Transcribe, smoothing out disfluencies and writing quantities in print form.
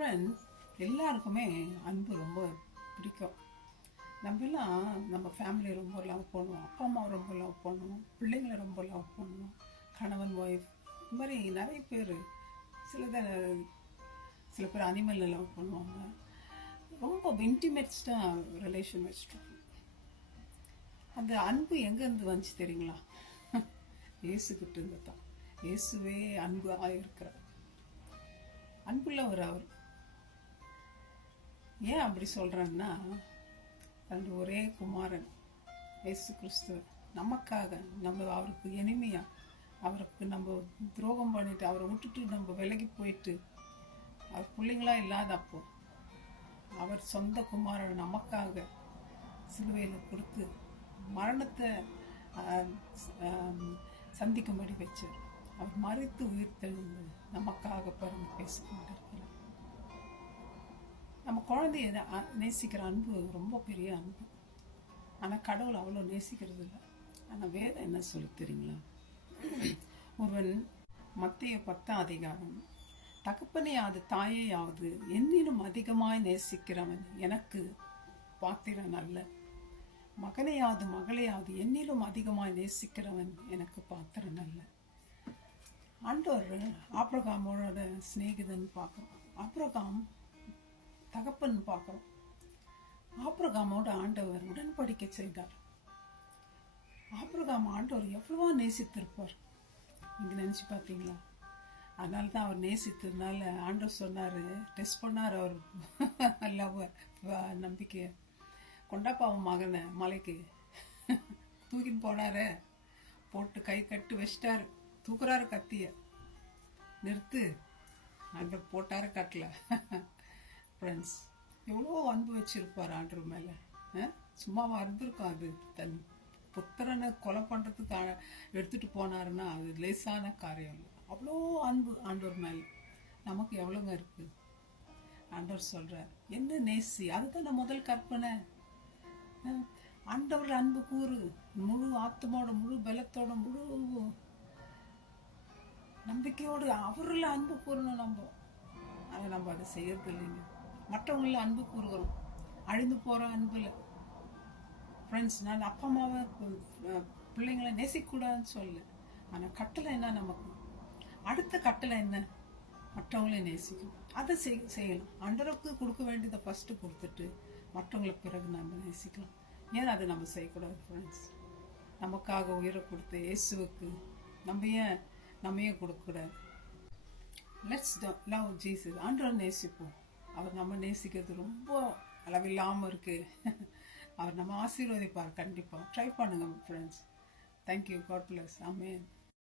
Friends, எல்லாருக்குமே அன்பு ரொம்ப பிடிக்கும். நம்மலாம் நம்ம ஃபேமிலியை ரொம்ப லவ் பண்ணுவோம், அப்பா அம்மாவை ரொம்ப லவ் பண்ணுவோம், பிள்ளைங்களை ரொம்ப லவ் பண்ணுவோம், கணவன் ஒய்ஃப் இந்த மாதிரி நிறைய பேர். சில பேர் அனிமலை லவ் பண்ணுவாங்க. ரொம்ப இன்டிமேட்ஸ்டாக ரிலேஷன் வச்சுட்டோம். அந்த அன்பு எங்கேருந்து வந்துச்சு தெரியுங்களா? இயேசுக்கிட்ட இருந்து தான். இயேசுவே அன்பு இருக்கிறார், அன்புள்ளவர் அவர். ஏன் அப்படி சொல்கிறேன்னா, தன் ஒரே குமாரன் இயேசு கிறிஸ்து நமக்காக, நம்ம அவருக்கு எளிமையா, அவருக்கு நம்ம துரோகம் பண்ணிட்டு அவரை விட்டுட்டு நம்ம விலகி போயிட்டு அவர் பிள்ளைங்களா இல்லாதப்போ அவர் சொந்த குமாரன் நமக்காக சிலுவையில் கொடுத்து மரணத்தை சந்திக்கும்படி வச்சார். அவர் மறித்து உயிர் தெழுந்து நமக்காக பறந்து பேசிக்கொண்டிருக்கிறார். நம்ம குழந்தைய நேசிக்கிற அன்பு ரொம்ப பெரிய அன்பு. ஆனால் கடவுள் அவ்வளோ நேசிக்கிறது இல்லை. ஆனால் வேதம் என்ன சொல்லி தெரியுங்களா? ஒருவன் மத்திய 10 அதிகாரம், தகப்பனையாவது தாயையாவது என்னிலும் அதிகமாய் நேசிக்கிறவன் எனக்கு பாத்திரன் அல்ல, மகனையாவது மகளையாவது என்னிலும் அதிகமாய் நேசிக்கிறவன் எனக்கு பாத்திரன் அல்ல. ஆண்டவர் ஆபிரகாமோட சிநேகிதன் பார்க்குறோம், ஆபிரகாம் தகப்பன் பார்க்குறோம். ஆபிரகாமோட ஆண்டவர் உடன்படிக்கை செய்தார். ஆபிரகாம் ஆண்டவர் எவ்வளவோ நேசித்திருப்பார். இங்கே நினச்சி பார்த்தீங்களா? அதனால தான் அவர் நேசித்ததுனால ஆண்டவர் சொன்னார், டெஸ்ட் பண்ணார் அவர் நம்பிக்கையை. கொண்டாப்பாவும் மகனை மலைக்கு தூக்கின்னு போனாரு, போட்டு கை கட்டு வச்சிட்டாரு, தூக்குறாரு கத்திய, நிறுத்து ஆண்டவர் போட்டாரு கட்டில். ஃப்ரெண்ட்ஸ், எவ்வளோ அன்பு வச்சிருப்பார் ஆண்டவர் மேலே. சும்மாவா இருந்திருக்கும் அது? தன் புத்திரனை கொலை பண்ணுறதுக்கு எடுத்துகிட்டு போனாருன்னா அது லேசான காரியம் இல்லை. அவ்வளோ அன்பு ஆண்டவர் மேலே. நமக்கு எவ்வளோங்க இருக்குது? ஆண்டவர் சொல்கிறார், என்ன நேசி, அதுதான் முதல் கற்பனை. ஆண்டவர் அன்பு கூறு, முழு ஆத்மாவோட, முழு பலத்தோட, முழு நம்பிக்கையோடு அவரில் அன்பு கூறணும் நம்ம. ஆனால் நம்ம அதை செய்யறது இல்லைங்க. மற்றவங்கள அன்பு கூறுகிறோம், அழிந்து போகிற அன்புல. ஃப்ரெண்ட்ஸ், நான் அப்பா அம்மாவை பிள்ளைங்களை நேசிக்கக்கூடாதுன்னு சொல்ல. ஆனால் கட்டளை என்ன நமக்கு? அடுத்த கட்டளை என்ன? மற்றவங்களையும் நேசிக்கணும். அதை செய்யலாம். ஆண்டவருக்கு கொடுக்க வேண்டியதை ஃபஸ்ட்டு கொடுத்துட்டு மற்றவங்களை பிறகு நம்ம நேசிக்கலாம். ஏன் அதை நம்ம செய்யக்கூடாது? ஃப்ரெண்ட்ஸ், நமக்காக உயிரை கொடுத்த இயேசுவுக்கு நம்ம ஏன் கொடுக்கக்கூடாது? Let's love Jesus. ஆண்டவரை நேசிப்போம். அவர் நம்ம நேசிக்கிறது ரொம்ப அளவில்லாமல் இருக்குது. அவர் நம்ம ஆசீர்வதிப்பார். கண்டிப்பாக ட்ரை பண்ணுங்க ஃப்ரெண்ட்ஸ். தேங்க்யூ. God bless. ஆமென்.